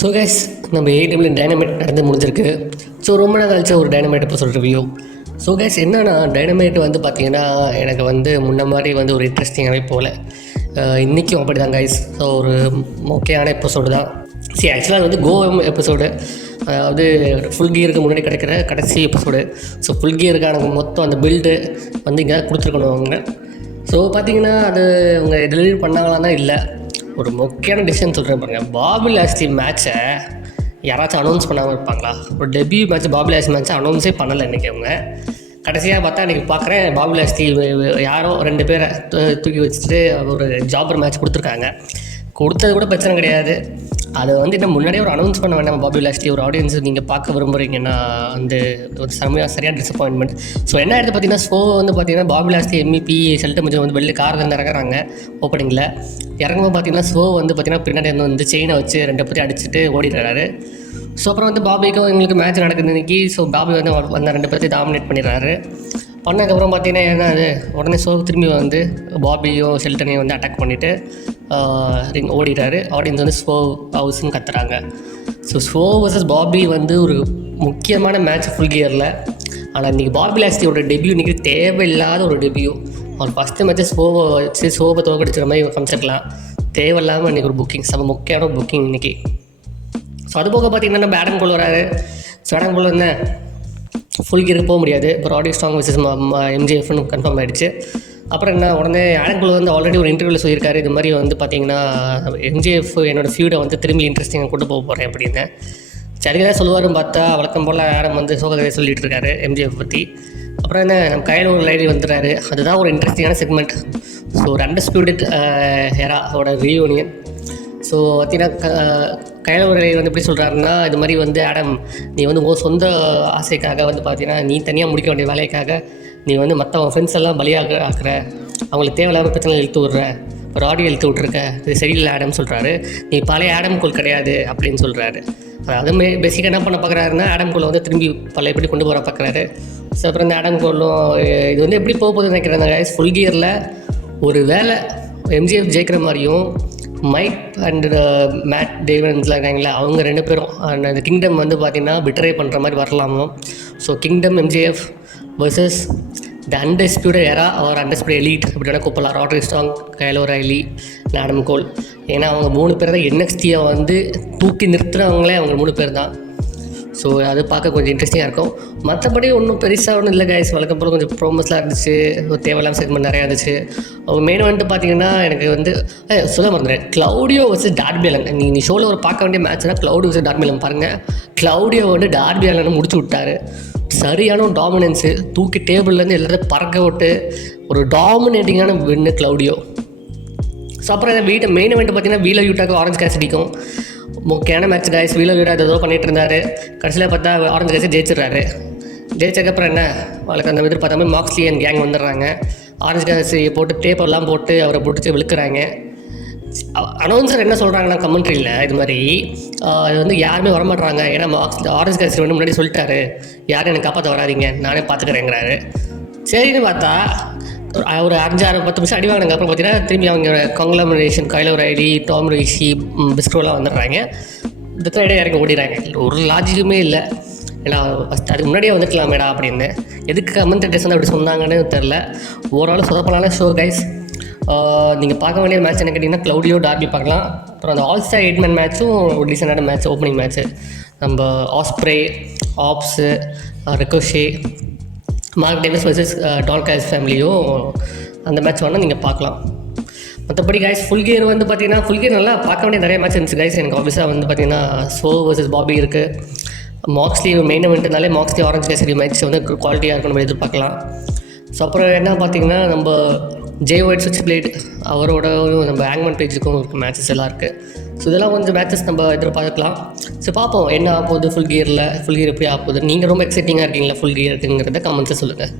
So guys நம்ம AW dynamite நடந்து முடிஞ்சிருக்கு. ஸோ ரொம்ப நாள் கழிச்சு ஒரு dynamite episode review. So guys என்னன்னா டைனமைட் வந்து பார்த்திங்கன்னா எனக்கு வந்து முன்ன மாதிரி வந்து ஒரு இன்ட்ரெஸ்டிங்காகவே போகல. இன்றைக்கும் அப்படி தான் கைஸ். ஸோ ஒரு மோக்கையான எபிசோடு தான். சரி ஆக்சுவலாக வந்து கோவம் எபிசோடு, அதாவது ஃபுல் கியருக்கு முன்னாடி கிடைக்கிற கடைசி எபிசோடு. ஸோ ஃபுல் கியருக்கான மொத்தம் அந்த பில்டு வந்து இங்கே கொடுத்துருக்கணும் அவங்க. ஸோ பார்த்திங்கன்னா அது அவங்க டெலிவரி பண்ணாங்களான்னா இல்லை. ஒரு முக்கியமான டிசிஷன் சொல்கிறேன் பாருங்கள். பாபி லாஸ்லி மேட்ச்சை யாராச்சும் அனௌன்ஸ் பண்ணாமல் இருப்பாங்களா? ஒரு டெபியூ மேட்ச் பாபி லாஸ்லி மேட்ச்சை அனௌன்ஸே பண்ணலை இன்றைக்கி அவங்க. கடைசியாக பார்த்தா இன்றைக்கி பார்க்குறேன் பாபி லாஸ்லி யாரோ 2 பேரை தூக்கி வச்சுட்டு ஒரு ஜாபர் மேட்ச் கொடுத்துருக்காங்க. கொடுத்தது கூட பிரச்சனை கிடையாது. அதை வந்து இன்னும் முன்னாடியே ஒரு அனௌன்ஸ் பண்ண வேண்டாம். பாபி லாஸ்லி ஒரு ஆடியன்ஸ் நீங்கள் பார்க்க விரும்புகிறீங்கன்னா வந்து ஒரு சரியான டிசப்பாயின்மெண்ட். ஸோ என்ன ஆகிடுது பார்த்தீங்கன்னா, ஷோ வந்து பார்த்தீங்கன்னா பாபி லாஸ்லி எம்இபி ஷெல்டம் வந்து வெளியே காரில் இருந்து இறங்குறாங்க. ஓப்பனிங்கில் இறங்கும்போது பார்த்தீங்கன்னா ஷோ வந்து பார்த்தீங்கன்னா பின்னாடி வந்து செயினை வச்சு 2 பேரையும் அடிச்சுட்டு ஓடிடுறாரு. ஸோ அப்புறம் வந்து பாபிக்கும் எங்களுக்கு மேட்ச் நடக்குது இன்றைக்கி. ஸோ பாபி வந்து 2 பேர்த்தையும் டாமினேட் பண்ணிடுறாரு. பண்ணதுக்கப்புறம் பார்த்தீங்கன்னா என்ன அது உடனே ஷோ திரும்பி வந்து பாபியும் ஷெல்டனையும் வந்து அட்டாக் பண்ணிவிட்டு ஓடிடுறாரு. ஆடியன்ஸ் வந்து ஷோ ஹவுஸ்ன்னு கத்துறாங்க. ஸோ ஷோ வர்சஸ் பாபி வந்து ஒரு முக்கியமான மேட்ச் ஃபுல் கியரில். ஆனால் இன்றைக்கி பாபி லாஸ்லியோட டெபியூ இன்றைக்கி தேவையில்லாத ஒரு டெபியூ. அவர் ஃபஸ்ட்டு மேட்ச்சு ஷோவை வச்சு ஷோவை தோக்கடிச்சிற மாதிரி காமிச்சிருக்கலாம். தேவையில்லாமல் இன்றைக்கி ஒரு புக்கிங், முக்கியமான புக்கிங் இன்றைக்கி. ஸோ அது போக பார்த்திங்கன்னா நம்ம ஆடம் கோல் வராரு. ஸோ ஆடம் கோல் என்ன ஃபுல் கியருக்கு போக முடியாது. இப்போ ராடி ஸ்ட்ராங் வர்சஸ் எம்ஜிஎஃப்னு கன்ஃபார்ம் ஆகிடுச்சு. அப்புறம் என்ன உடனே ஆடம் கோல் வந்து ஆல்ரெடி ஒரு இன்டர்வியூவில் சொல்லியிருக்காரு, இது மாதிரி வந்து பார்த்திங்கன்னா எம்ஜிஎஃப் என்னோடய ஃபியூடை வந்து திரும்பி இன்ட்ரெஸ்டிங்காக கொண்டு போக போகிறேன் அப்படின்னு. சரிதான் சொல்லுவாருன்னு பார்த்தா வழக்கம் போல் ஆடம் வந்து சோகதை சொல்லிகிட்டு இருக்காரு எம்ஜிஎஃப் பற்றி. அப்புறம் என்ன நம்ம கையில் ஒரு லைடி வந்துடுறாரு. அதுதான் ஒரு இன்ட்ரெஸ்டிங்கான செக்மெண்ட். ஸோ ஒரு அண்டர்ஸ்பியூட்டட் ஹெராவோட ரீயூனியன். ஸோ பார்த்தீங்கன்னா கையில் ஒரு லைடி வந்து எப்படி சொல்கிறாருன்னா, இது மாதிரி வந்து ஆடம் நீ வந்து உங்கள் சொந்த ஆசைக்காக வந்து பார்த்தீங்கன்னா நீ தனியாக முடிக்க வேண்டிய வேலைக்காக நீ வந்து மற்ற ஃப்ரெண்ட்ஸ் எல்லாம் பலியாக ஆக்குற, அவங்களுக்கு தேவையில்லாமல் பிரச்சனை இழுத்து விட்ற, ஒரு ஆடியோ இழுத்து விட்ருக்க, இது சரியில்லை ஆடம்னு சொல்கிறாரு. நீ பழைய ஆடம் கோல் கிடையாது அப்படின்னு சொல்கிறாரு. அதுவுமே பேசிக்காக என்ன பண்ண பார்க்குறாருன்னா ஆடம் கோலை வந்து திரும்பி பழையபடி கொண்டு போகிற பார்க்குறாரு. ஸோ அப்புறம் இந்த ஆடம் கோலும் இது வந்து எப்படி போக போகுதுன்னு நினைக்கிறேன் கைஸ். ஃபுல் கியரில் ஒரு வேளை எம்ஜிஎஃப் ஜெயிக்கிற மாதிரியும் மைக் அண்ட் மேட் டேவிட்ஸ்லாம் இருக்காங்களா, அவங்க 2 பேரும் அந்த கிங்டம் வந்து பார்த்திங்கன்னா பிட்ரே பண்ணுற மாதிரி வரலாமோ. So Kingdom MJF versus the undisputed era or undisputed elite அப்படின்னா கூப்பிடலாம். Roddy Strong, Kyle O'Reilly, Adam Cole. ஏன்னா அவங்க 3 பேர் தான் NXT-யை வந்து தூக்கி நிறுத்துகிறவங்களே அவங்க 3 பேர் தான். ஸோ அது பார்க்க கொஞ்சம் இன்ட்ரெஸ்டிங்காக இருக்கும். மற்றபடி ஒன்றும் பெருசாக ஒன்றும் இல்லை கைஸ். வழக்கம் போல் கொஞ்சம் ப்ரோமோஸ்லாம் இருந்துச்சு, ஒரு தேவையில்லாம செக்மெண்ட் நிறையா இருந்துச்சு. அவங்க மெயின் வந்துட்டு பார்த்தீங்கன்னா எனக்கு வந்து சொல்ல மறந்துடுறேன், கிளவுடியோ வர்சஸ் டார்பி அல்லன். நீ ஷோவில் ஒரு பார்க்க வேண்டிய மேட்ச்னா கிளவுடியோ வர்சஸ் டார்பி அல்லன் பாருங்கள். கிளவுடியோ வந்து டார்பி அல்லனை முடிச்சு விட்டார். சரியான ஒரு டாமினன்ஸு, தூக்கி டேபிள்லேருந்து எல்லாத்தையும் பறக்க விட்டு ஒரு டாமினேட்டிங்கான வின்னு கிளவுடியோ. ஸோ அப்புறம் மெயின் இவெண்ட் பார்த்தீங்கன்னா வீலர் யூட்டாக்கு ஆரஞ்சு கேசடிக்கும் முக்கியமான மேட்ச் கைஸ். வீலர் யூட்டா ஏதோ பண்ணிகிட்டு இருந்தார். கடைசியில் பார்த்தா ஆரஞ்சு கேசி ஜெயிச்சிடுறாரு. ஜெயிச்சதுக்கப்புறம் என்ன அவளுக்கு அந்த எதிர்பார்த்த மாதிரி மாக்ஸ்லி அண்ட் கேங் வந்துடுறாங்க. ஆரஞ்சு கேசி போட்டு டேப்பெல்லாம் போட்டு அவரை பிடிச்சி விழுக்கிறாங்க. அனௌன்சர் என்ன சொல்கிறாங்கன்னா கமெண்ட்ரியில் இது மாதிரி இது வந்து யாருமே வரமாட்றாங்க. ஏன்னா ஆரஞ்சு கேசி வந்து முன்னாடி சொல்லிட்டாரு, யாரும் எனக்கு காப்பாற்ற வராதிங்க, நானே பார்த்துக்கிறேங்கிறாரு. சரின்னு பார்த்தா ஒரு 5-6-10 நிமிஷம் அடி வாங்கினாங்க. அப்புறம் பார்த்தீங்கன்னா திரும்பி அவங்க காங்க்ளமரேஷன் கையில் ஒரு ஐடி டாம் ரிஷி பிஸ்ட்ரோலாம் வந்துடுறாங்க. இந்த த்ரைடே இறங்கி ஓடிடுறாங்க. ஒரு லாஜிக்குமே இல்லை. ஏன்னா அதுக்கு முன்னாடியே வந்துக்கலாமேடா அப்படின்னு. எதுக்கு கமெண்டேட்டர்ஸ் வந்து அப்படி சொன்னாங்கன்னு தெரில. ஓவரால் சொதப்பலான ஷோ கைஸ். நீங்கள் பார்க்க வேண்டிய மேட்ச் என்ன கேட்டிங்கன்னா கிளவுடியோ டார்பி பார்க்கலாம். அப்புறம் அந்த ஆல் ஸ்டார் 8 மேன் மேட்ச்சும் ஒரு டீசெண்டான மேட்ச், ஓப்பனிங் மேட்ச்சு. நம்ம ஆஸ்ப்ரே, ஆப்ஸு, Ricochet, Mark Davis versus Don Callis ஃபேமிலியும் அந்த மேட்ச் வேணால் நீங்கள் பார்க்கலாம். மற்றபடி கைஸ் ஃபுல் கியர் வந்து பார்த்தீங்கன்னா ஃபுல் கியர் நல்லா பார்க்க வேண்டிய நிறைய மேட்ச் இருந்துச்சு கைஸ். எனக்கு ஆஃபீஸாக வந்து பார்த்தீங்கன்னா ஷோ வர்சஸ் பாபி இருக்குது. மாக்ஸ்லி மெயின் இவெண்ட்னாலே மாக்ஸ்லி ஆரஞ்சு கேசரி மேட்ச் வந்து குவாலிட்டியாக இருக்கும், நம்ம எதிர்பார்க்கலாம். ஸோ அப்புறம் என்ன பார்த்தீங்கன்னா நம்ம ஜே ஒயிட் சுவிட்ச் பிளேட் அவரோட நம்ம ஆங்மன் பேஜுக்கும் மேட்சஸ் எல்லாம் இருக்குது. ஸோ இதெல்லாம் கொஞ்சம் மேட்சஸ் நம்ம எதிர்பார்க்கலாம். ஸோ பார்ப்போம் என்ன ஆகுது ஃபுல் கியரில். ஃபுல் கியர் எப்படி ஆகுது, நீங்கள் ரொம்ப எக்ஸைட்டிங்காக இருக்கீங்களா ஃபுல் கியருக்குங்கிறத கமெண்ட்ஸை சொல்லுங்கள்.